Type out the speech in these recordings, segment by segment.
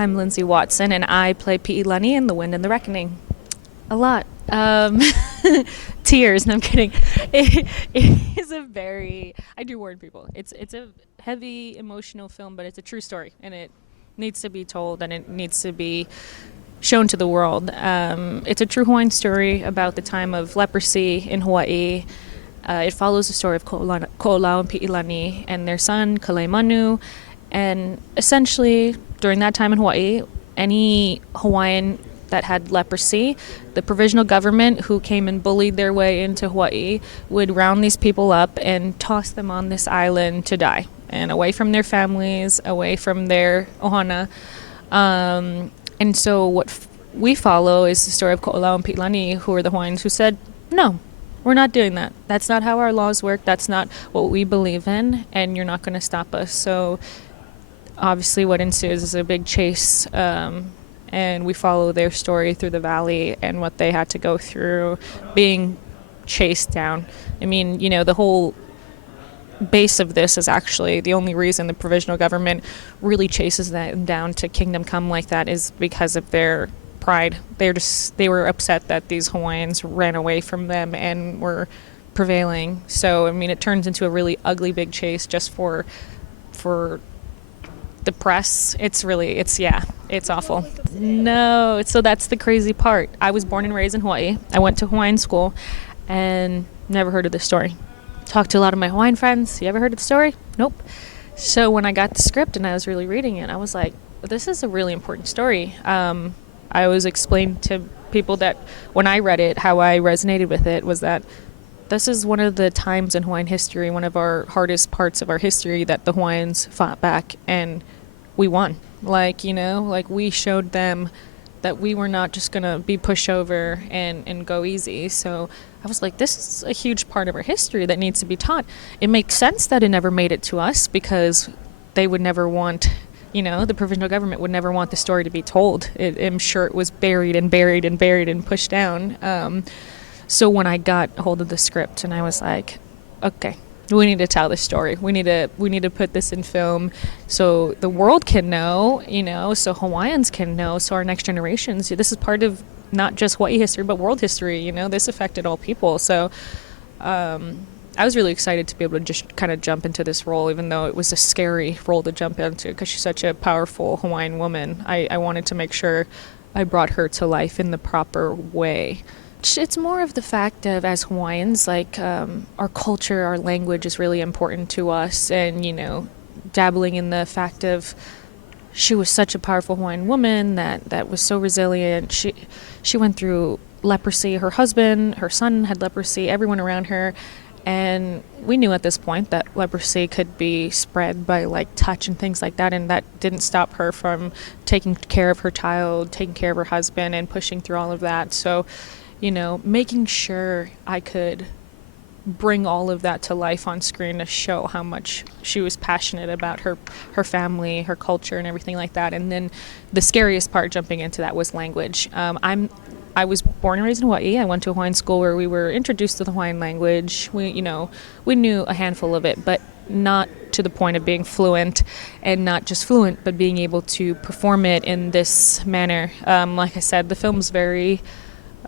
I'm Lindsay Watson, and I play Piilani in The Wind and the Reckoning. A lot. Tears. No, I'm kidding. It is a very... I do warn people. It's a heavy, emotional film, but it's a true story, and it needs to be told, and it needs to be shown to the world. It's a true Hawaiian story about the time of leprosy in Hawaii. It follows the story of Koʻolau and Piilani and their son, Kalaimanu. And essentially, during that time in Hawaii, any Hawaiian that had leprosy, the Provisional Government, who came and bullied their way into Hawaii, would round these people up and toss them on this island to die, and away from their families, away from their ohana. And so what we follow is the story of Koʻolau and Piilani, who are the Hawaiians who said, no, we're not doing that. That's not how our laws work. That's not what we believe in, and you're not going to stop us. So obviously what ensues is a big chase, and we follow their story through the valley and what they had to go through being chased down. I mean, you know, the whole base of this is actually the only reason the Provisional Government really chases them down to kingdom come like that is because of their pride. They were upset that these Hawaiians ran away from them and were prevailing. So, I mean, it turns into a really ugly big chase just for the press. It's awful. No, so that's the crazy part. I was born and raised in Hawaii. I went to Hawaiian school and never heard of this story. Talked to a lot of my Hawaiian friends. You ever heard of the story? Nope. So when I got the script and I was really reading it, I was like, this is a really important story. I always explained to people that when I read it, how I resonated with it was that this is one of the times in Hawaiian history, one of our hardest parts of our history, that the Hawaiians fought back and we won. Like, you know, like we showed them that we were not just going to be pushed over and go easy. So I was like, this is a huge part of our history that needs to be taught. It makes sense that it never made it to us because they would never want, you know, the Provisional Government would never want the story to be told. I'm sure it was buried and pushed down. So when I got a hold of the script and I was like, okay, we need to tell this story. We need to put this in film so the world can know, you know, so Hawaiians can know, so our next generations. This is part of not just Hawaii history, but world history, you know. This affected all people. So I was really excited to be able to just kind of jump into this role, even though it was a scary role to jump into because she's such a powerful Hawaiian woman. I wanted to make sure I brought her to life in the proper way. It's more of the fact of, as Hawaiians, like our culture, our language is really important to us, and, you know, dabbling in the fact of she was such a powerful Hawaiian woman that was so resilient. She went through leprosy. Her husband, her son had leprosy, everyone around her, and we knew at this point that leprosy could be spread by like touch and things like that, and that didn't stop her from taking care of her child, taking care of her husband, and pushing through all of that. So, you know, making sure I could bring all of that to life on screen to show how much she was passionate about her family, her culture, and everything like that. And then the scariest part jumping into that was language. I was born and raised in Hawaii. I went to a Hawaiian school where we were introduced to the Hawaiian language. We knew a handful of it, but not to the point of being fluent, and not just fluent, but being able to perform it in this manner. Like I said, the film's very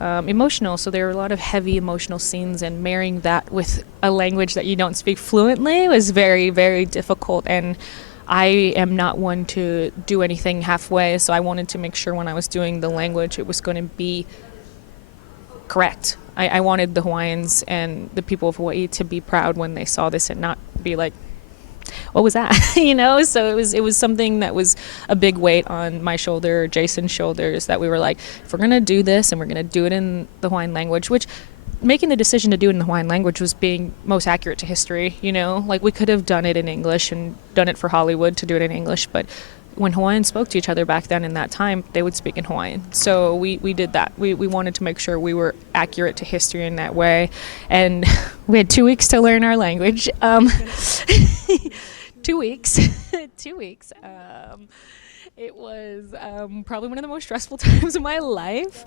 emotional, so there are a lot of heavy emotional scenes, and marrying that with a language that you don't speak fluently was very, very difficult, and I am not one to do anything halfway, so I wanted to make sure when I was doing the language it was going to be correct. I wanted the Hawaiians and the people of Hawaii to be proud when they saw this and not be like, what was that? You know, so it was something that was a big weight on my shoulder, Jason's shoulders, that we were like, if we're going to do this and we're going to do it in the Hawaiian language, which making the decision to do it in the Hawaiian language was being most accurate to history, you know, like we could have done it in English and done it for Hollywood to do it in English, but when Hawaiians spoke to each other back then in that time, they would speak in Hawaiian. So we did that. We wanted to make sure we were accurate to history in that way. And we had 2 weeks to learn our language. 2 weeks. 2 weeks. It was probably one of the most stressful times of my life.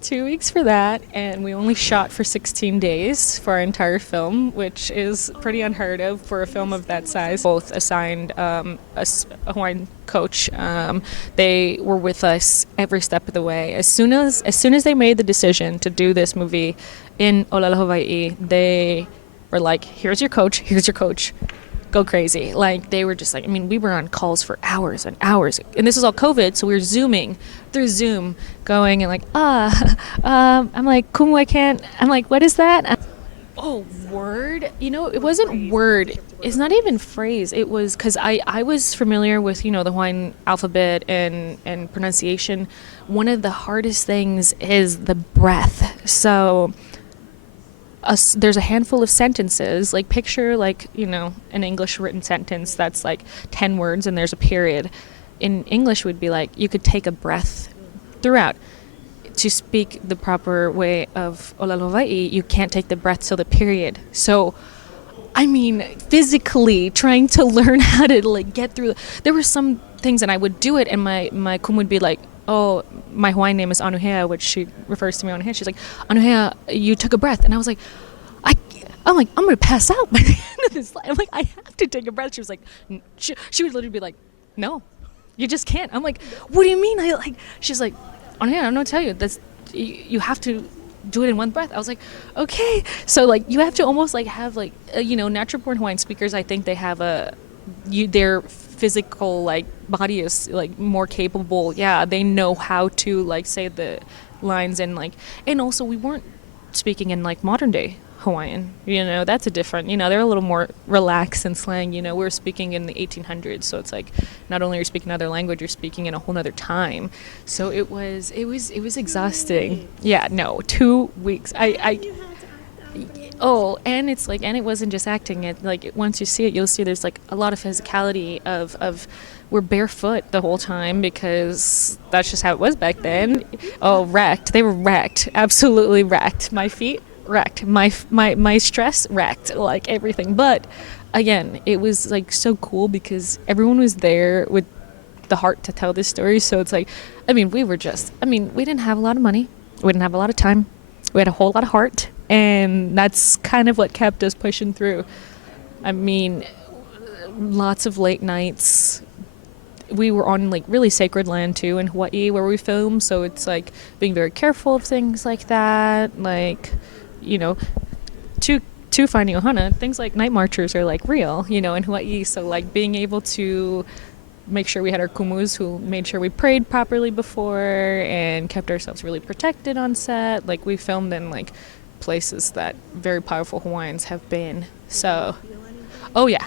2 weeks for that, and we only shot for 16 days for our entire film, which is pretty unheard of for a film of that size. Both assigned a Hawaiian coach. They were with us every step of the way. As soon as they made the decision to do this movie in ʻŌlelo, Hawaii, they were like, here's your coach, go crazy. Like, they were just like, I mean, we were on calls for hours and hours, and this is all COVID, so we were zooming through Zoom, going and like, I'm like, kumu, I can't, I'm like, what is that? Oh, word? You know, it wasn't word. It's not even phrase. It was because I was familiar with, you know, the Hawaiian alphabet and pronunciation. One of the hardest things is the breath. So there's a handful of sentences, like picture like, you know, an English written sentence that's like 10 words and there's a period. In English would be like, you could take a breath throughout. To speak the proper way of ʻŌlelo Hawaii, you can't take the breath till the period. So, I mean, physically trying to learn how to like get through. There were some things, and I would do it, and my kum would be like, "Oh, my Hawaiian name is Anuhea," which she refers to me on Anuhea. She's like, "Anuhea, you took a breath," and I was like, I'm like, I'm gonna pass out by the end of this. I'm like, I have to take a breath. She was like, she would literally be like, "No, you just can't." I'm like, "What do you mean?" She's like, Anuhea, I'm gonna tell you, that's you have to do it in one breath. I was like, okay. So like, you have to almost like have like, you know, natural born Hawaiian speakers. I think they have their physical like body is like more capable. Yeah, they know how to like say the lines and also we weren't speaking in like modern day Hawaiian, you know, that's a different, you know, they're a little more relaxed and slang, you know, we're speaking in the 1800s, so it's like not only are you speaking another language, you're speaking in a whole nother time. So it was exhausting. Yeah, no, 2 weeks. And it's like, and it wasn't just acting. It like once you see it, you'll see there's like a lot of physicality of we're barefoot the whole time because that's just how it was back then. Oh, wrecked. They were wrecked. Absolutely wrecked. My feet wrecked. My stress wrecked. Like everything. But again, it was like so cool because everyone was there with the heart to tell this story. So it's like, I mean, we didn't have a lot of money. We didn't have a lot of time. We had a whole lot of heart. And that's kind of what kept us pushing through. I mean, lots of late nights. We were on like really sacred land too in Hawaii where we filmed, so it's like being very careful of things like that. Like, you know, to Finding Ohana, things like night marchers are like real, you know, in Hawaii. So like being able to make sure we had our kumus who made sure we prayed properly before and kept ourselves really protected on set. Like we filmed in like places that very powerful Hawaiians have been. So, oh yeah.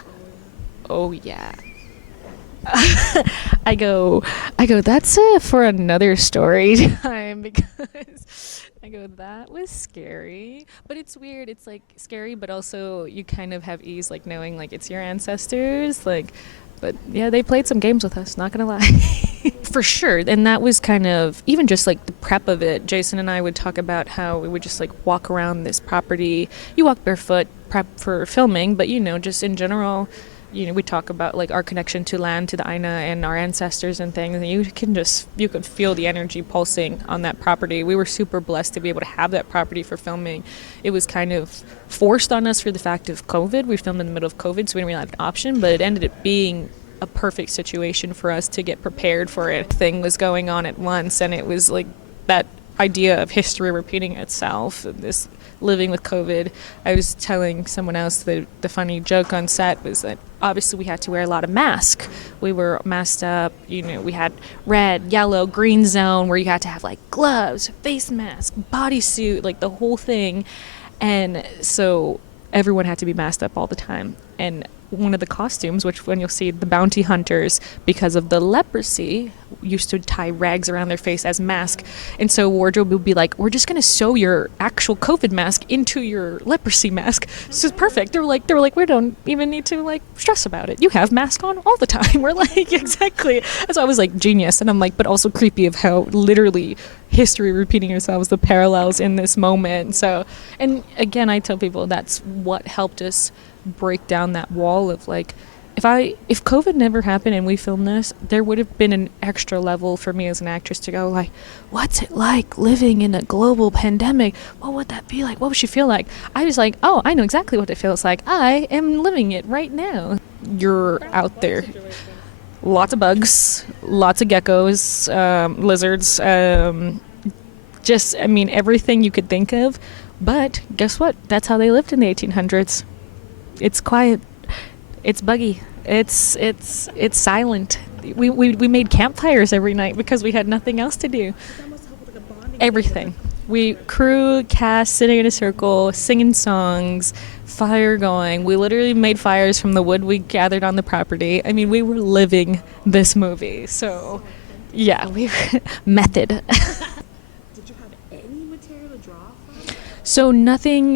I go, that's for another story time because I go, that was scary. But it's weird. It's like scary, but also you kind of have ease, like knowing like it's your ancestors. Like, but yeah, they played some games with us, not gonna lie. For sure. And that was kind of, even just like the prep of it, Jason and I would talk about how we would just like walk around this property. You walk barefoot, prep for filming, but you know, just in general, you know, we talk about like our connection to land, to the Aina and our ancestors and things, and you could feel the energy pulsing on that property. We were super blessed to be able to have that property for filming. It was kind of forced on us for the fact of COVID. We filmed in the middle of COVID, so we didn't really have an option, but it ended up being a perfect situation for us to get prepared for it. Thing was going on at once, and it was like that idea of history repeating itself, this living with COVID. I was telling someone else that the funny joke on set was that obviously we had to wear a lot of masks. We were masked up, you know, we had red, yellow, green zone where you had to have like gloves, face mask, bodysuit, like the whole thing. And so everyone had to be masked up all the time. And one of the costumes, which when you'll see the bounty hunters, because of the leprosy, used to tie rags around their face as mask. And so wardrobe would be like, we're just gonna sew your actual COVID mask into your leprosy mask. So it's perfect. They were like, we don't even need to like stress about it. You have mask on all the time. We're like, exactly. So I was like, genius. And I'm like, but also creepy of how literally history repeating ourselves, the parallels in this moment. So, and again, I tell people that's what helped us break down that wall of like, if COVID never happened and we filmed this, there would have been an extra level for me as an actress to go like, what's it like living in a global pandemic? What would that be like? What would she feel like? I was like, oh, I know exactly what it feels like. I am living it right now. You're out there. Lots of bugs, lots of geckos, lizards, everything you could think of. But guess what? That's how they lived in the 1800s. It's quiet. It's buggy. It's silent. We made campfires every night because we had nothing else to do. Everything. We crew, cast, sitting in a circle, singing songs, fire going. We literally made fires from the wood we gathered on the property. I mean, we were living this movie. So, yeah, we method. Did you have any material to draw from? So nothing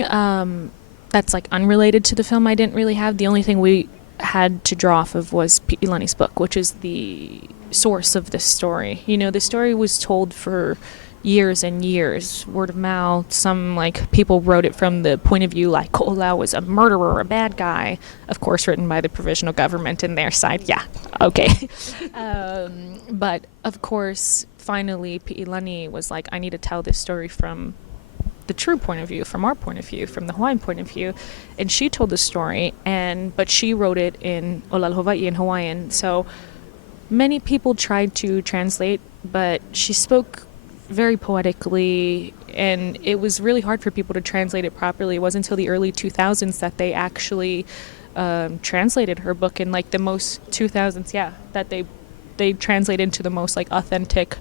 that's like unrelated to the film I didn't really have. The only thing we had to draw off of was Piilani's book, which is the source of this story. You know, the story was told for years and years, word of mouth. Some like people wrote it from the point of view like Koʻolau was a murderer, a bad guy, of course written by the Provisional Government in their side. Yeah, okay. But of course finally Piilani was like, I need to tell this story from the true point of view, from our point of view, from the Hawaiian point of view. And she told the story, but she wrote it in ʻŌlelo Hawaiʻi in Hawaiian. So many people tried to translate, but she spoke very poetically, and it was really hard for people to translate it properly. It wasn't until the early 2000s that they actually translated her book in like the most 2000s, that they translated into the most like authentic,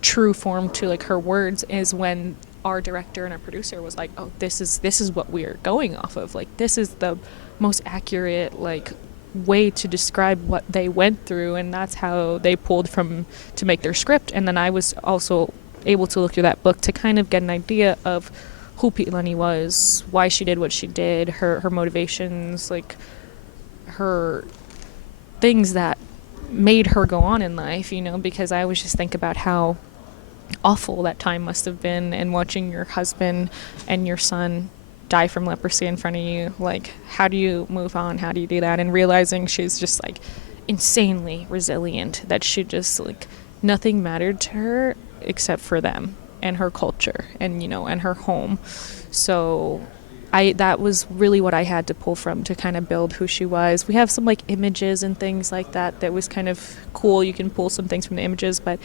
true form to like her words, is when our director and our producer was like, oh, this is what we're going off of. Like, this is the most accurate like way to describe what they went through, and that's how they pulled from to make their script. And then I was also able to look through that book to kind of get an idea of who Piilani was, why she did what she did, her motivations, like her things that made her go on in life, you know, because I always just think about how awful that time must have been, and watching your husband and your son die from leprosy in front of you. Like, how do you move on? How do you do that? And realizing she's just like insanely resilient, that she just like nothing mattered to her except for them and her culture and, you know, and her home. So that was really what I had to pull from to kind of build who she was. We have some like images and things like that was kind of cool. You can pull some things from the images, but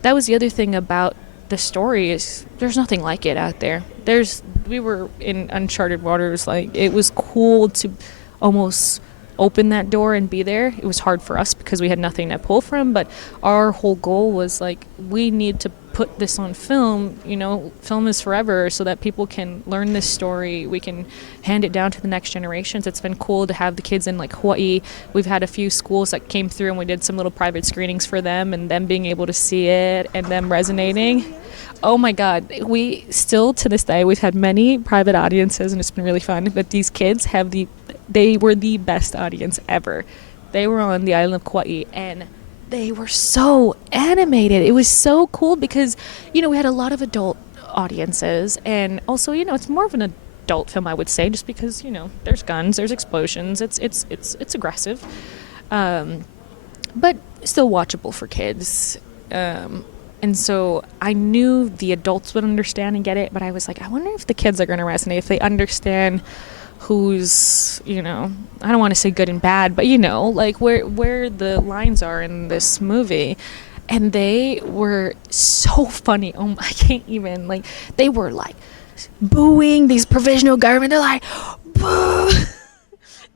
that was the other thing about the story, is there's nothing like it out there. We were in uncharted waters. Like, it was cool to almost open that door and be there. It was hard for us because we had nothing to pull from, but our whole goal was like, we need to put this on film. You know, film is forever, so that people can learn this story. We can hand it down to the next generations. It's been cool to have the kids in like Hawaii. We've had a few schools that came through and we did some little private screenings for them, and them being able to see it and them resonating. Oh my God, we still to this day, we've had many private audiences and it's been really fun, but these kids they were the best audience ever. They were on the island of Kauai and they were so animated. It was so cool because, you know, we had a lot of adult audiences, and also, you know, it's more of an adult film, I would say, just because, you know, there's guns, there's explosions, it's aggressive, but still watchable for kids. And so I knew the adults would understand and get it, but I was like, I wonder if the kids are going to resonate, if they understand who's, you know, I don't want to say good and bad, but, you know, like where the lines are in this movie. And they were so funny. Oh, I can't even, like, they were like booing these provisional government. They're like, boo.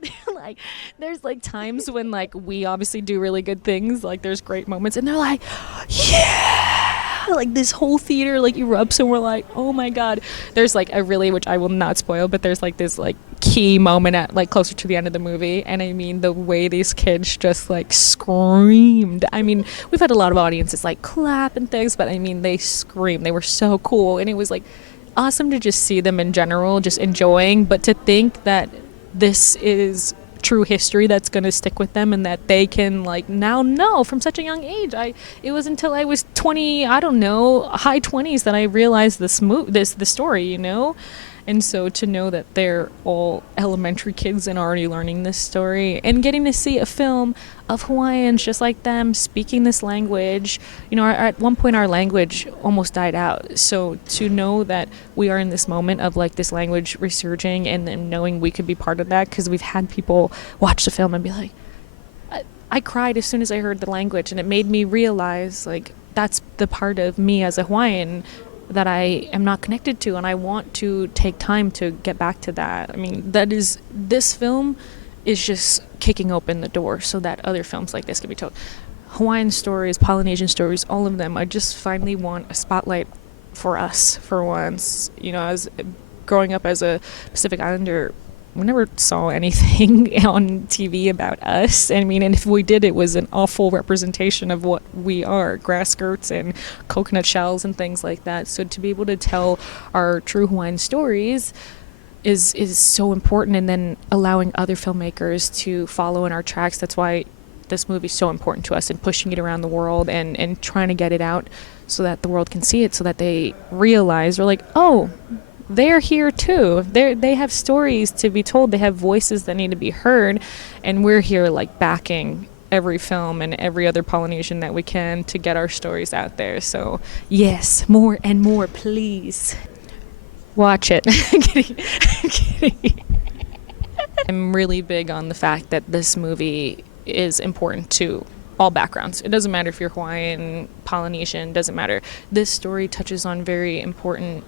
They're like, there's like times when like we obviously do really good things, like there's great moments, and they're like, yeah, like this whole theater like erupts, and we're like, oh my God. There's like a really, which I will not spoil, but there's like this like key moment at like closer to the end of the movie, and I mean the way these kids just like screamed. I mean, we've had a lot of audiences like clap and things, but I mean they screamed. They were so cool, and it was like awesome to just see them in general just enjoying, but to think that this is true history that's going to stick with them, and that they can like now know from such a young age. It was until I was 20, I don't know, high 20s that I realized the story, you know. And so to know that they're all elementary kids and already learning this story and getting to see a film of Hawaiians just like them speaking this language, at one point our language almost died out. So to know that we are in this moment of like this language resurging and then knowing we could be part of that, because we've had people watch the film and be like, I cried as soon as I heard the language, and it made me realize like that's the part of me as a Hawaiian that I am not connected to, and I want to take time to get back to that. I mean, this film is just kicking open the door so that other films like this can be told. Hawaiian stories, Polynesian stories, all of them. I just finally want a spotlight for us for once. As growing up as a Pacific Islander, we never saw anything on TV about us. I mean, and if we did, it was an awful representation of what we are, grass skirts and coconut shells and things like that. So to be able to tell our true Hawaiian stories is so important, and then allowing other filmmakers to follow in our tracks. That's why this movie is so important to us, and pushing it around the world and trying to get it out so that the world can see it, so that they realize, we're like, oh, they're here too. They have stories to be told. They have voices that need to be heard, and we're here like backing every film and every other Polynesian that we can to get our stories out there. So yes, more and more, please. Watch it. Kidding. I'm really big on the fact that this movie is important to all backgrounds. It doesn't matter if you're Hawaiian, Polynesian, doesn't matter. This story touches on very important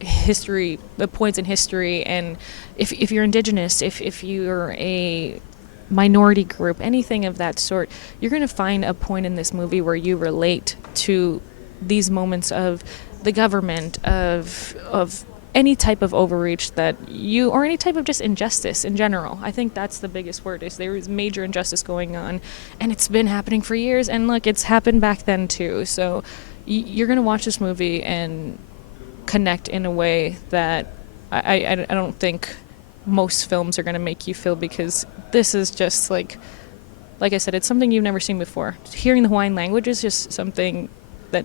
history, the points in history, and if you're indigenous, if you're a minority group, anything of that sort, you're going to find a point in this movie where you relate to these moments of the government, of any type of overreach or any type of just injustice in general. I think that's the biggest word, is there is major injustice going on, and it's been happening for years, and look, it's happened back then too. So you're going to watch this movie and connect in a way that I don't think most films are going to make you feel, because this is just like I said, it's something you've never seen before. Hearing the Hawaiian language is just something that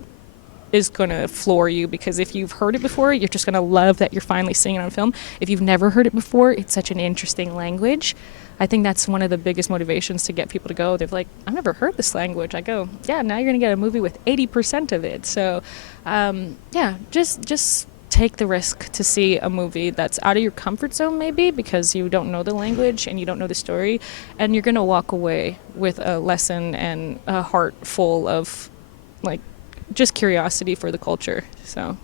is going to floor you, because if you've heard it before, you're just going to love that you're finally seeing it on film. If you've never heard it before, it's such an interesting language. I think that's one of the biggest motivations to get people to go. They're like, I've never heard this language. I go, yeah, now you're going to get a movie with 80% of it. So, just take the risk to see a movie that's out of your comfort zone, maybe, because you don't know the language and you don't know the story. And you're going to walk away with a lesson and a heart full of, just curiosity for the culture. So